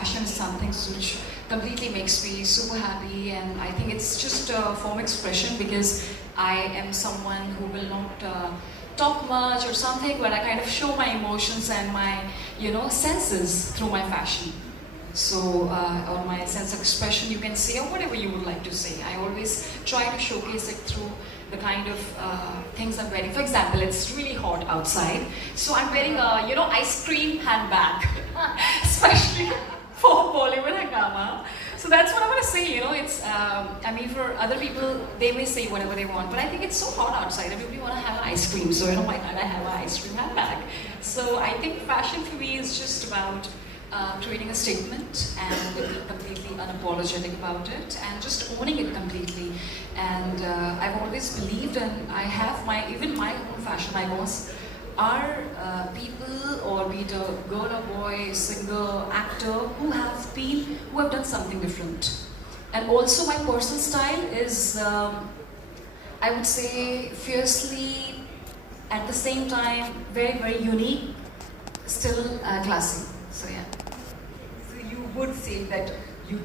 fashion is something which completely makes me super happy, and I think it's just a form of expression because I am someone who will not talk much or something, but I kind of show my emotions and my, senses through my fashion. So, or my sense of expression, you can say, or whatever you would like to say. I always try to showcase it through the kind of things I'm wearing. For example, it's really hot outside, so I'm wearing a, ice cream handbag, especially for Bollywood Hangama. So that's what I want to say, it's, for other people, they may say whatever they want, but I think it's so hot outside, everybody want to have ice cream, so why not I have an ice cream handbag? So I think fashion for me is just about creating a statement and being completely unapologetic about it and just owning it completely. And I've always believed, and I have even my own fashion icons are people, or be it a girl or boy, singer, actor, who have done something different. And also my personal style is, I would say, fiercely, at the same time, very, very unique, still classy. So yeah. So you would say that you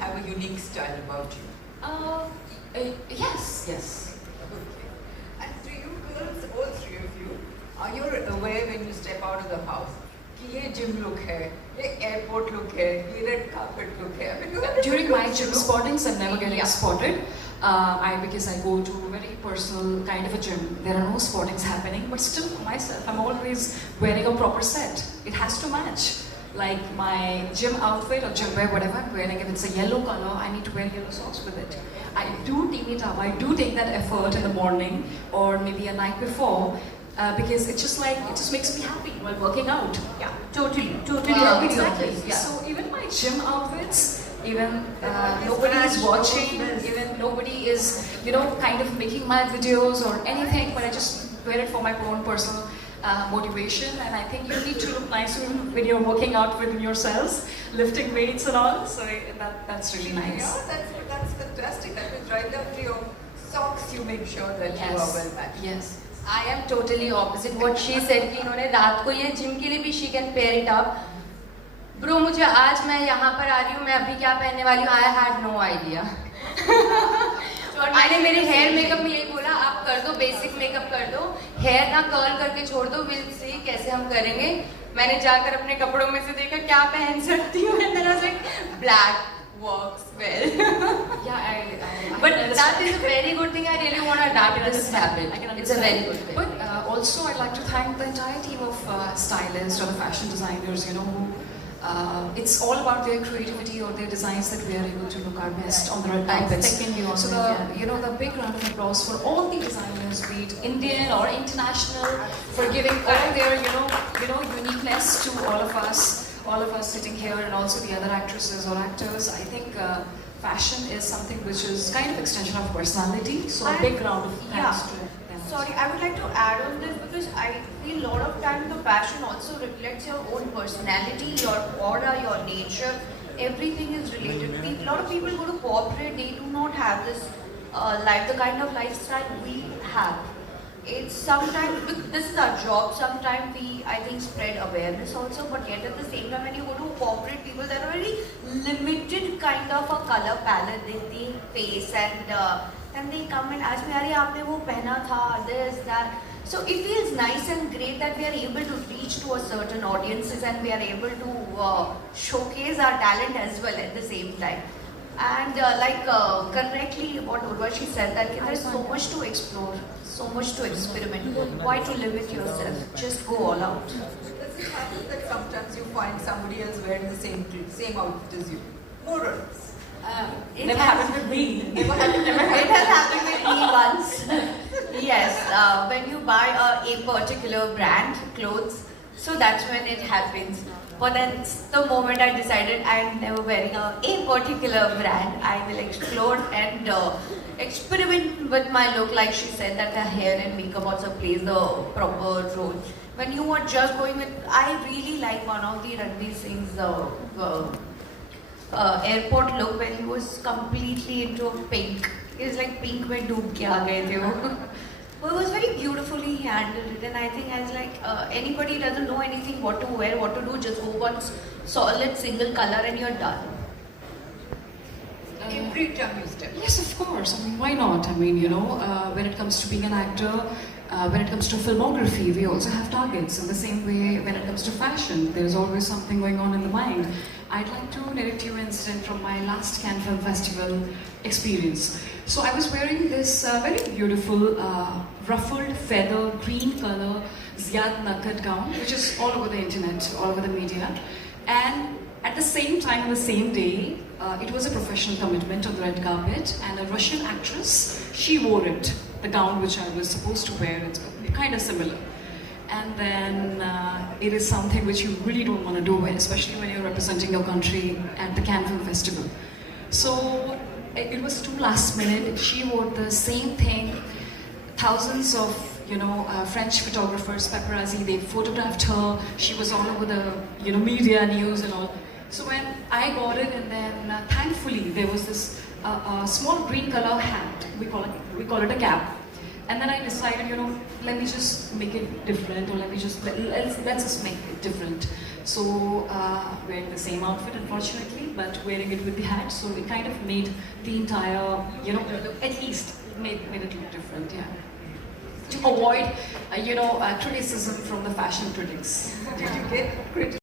have a unique style about you? Yes. Okay. And to you girls, all three of you, are you aware when you step out of the house कि ये gym look है, ये airport look है, ये red carpet look है? I mean, during my gym spottings, I'm never getting spotted. Because I go to a very personal kind of a gym. There are no spottings happening, but still for myself, I'm always wearing a proper set. It has to match. Like my gym outfit or gym wear, whatever I'm wearing, if it's a yellow color, I need to wear yellow socks with it. I do team it up. I do take that effort in the morning or maybe a night before. Because it just makes me happy while working out. Yeah, totally Exactly. Yeah. So even my gym outfits, even nobody is watching, even nobody is, kind of making my videos or anything, but I just wear it for my own personal motivation. And I think you need to look nice when you're working out within yourselves, lifting weights and all. So that's really nice. Yeah, that's fantastic. That means right down to your socks, you make sure that you are well matched. Yes. I am totally opposite what she said कि इन्होंने रात को ये gym के लिए भी she can pair it up. Bro, मुझे आज मैं यहाँ पर आ रही हूँ, मैं अभी क्या पहनने वाली हूँ, I had no idea. और मैंने मेरे हेयर मेकअप में यही बोला, आप कर दो, बेसिक मेकअप कर दो, हेयर ना कर्ल करके छोड़ दो, विल सी कैसे हम करेंगे. मैंने जाकर अपने कपड़ों में से देखा क्या पहन सकती हूँ, and then I was like, black works well. But that is a very good thing. I really want to adapt to this habit. It's a very good thing. But also, I'd like to thank the entire team of stylists or the fashion designers, who it's all about their creativity or their designs that we are able to look our best on the red carpets. So the big round of applause for all the designers, be it Indian or international, for giving all their uniqueness to all of us sitting here, and also the other actresses or actors. I think fashion is something which is kind of extension of personality. So a big round of thanks to them. Sorry, I would like to add on this because I feel a lot of time the fashion also reflects your own personality, your aura, your nature. Everything is related. A lot of people go to corporate, they do not have this the kind of lifestyle we have. It's sometimes, this is our job, sometimes we, I think, spread awareness also, but yet at the same time when you go to corporate people, there are very limited kind of a color palette they face, and they come and ask me, "Arey, aapne wo pehna tha, this, that." So it feels nice and great that we are able to reach to a certain audiences and we are able to showcase our talent as well at the same time. And correctly what Urvashi said, that there's so much to explore, so much to experiment. Why to limit yourself? Just go all out. Does it happen that sometimes you find somebody else wearing the same outfit as you? More or less. It Never has happened with me. It has happened with me once. Yes, when you buy a particular brand clothes, so that's when it happens. But then the moment I decided I'm never wearing a particular brand, I will explore and experiment with my look. Like she said, that the hair and makeup also plays the proper role. When you are just going with, I really like one of the Ranveer Singh's airport look when he was completely into pink. It's like pink में डूब के आ गए थे वो. But it was very beautifully handled, and I think as like anybody doesn't know anything what to wear, what to do, just go one solid single color and you're done. Every time you step. Yes, of course. I mean, why not? I mean, when it comes to being an actor, when it comes to filmography, we also have targets. In the same way, when it comes to fashion, there's always something going on in the mind. I'd like to narrate you an incident from my last Cannes Film Festival experience. So I was wearing this very beautiful ruffled feather green color Ziad Nakat gown, which is all over the internet, all over the media. And at the same time, on the same day, it was a professional commitment on the red carpet, and a Russian actress, she wore it, the gown which I was supposed to wear. It's kind of similar. And then it is something which you really don't want to do, especially when you're representing your country at the Cannes Film Festival. So it was too last minute. She wore the same thing. Thousands of French photographers, paparazzi, they photographed her. She was all over the media, news and all. So when I got it, and then thankfully there was this small green color hat. We call it a cap. And then I decided, let me just make it different, or let's just make it different. So wearing the same outfit, unfortunately, but wearing it with the hat, so it kind of made the entire, at least made it look different, yeah. To avoid, criticism from the fashion critics. Did you get criticism?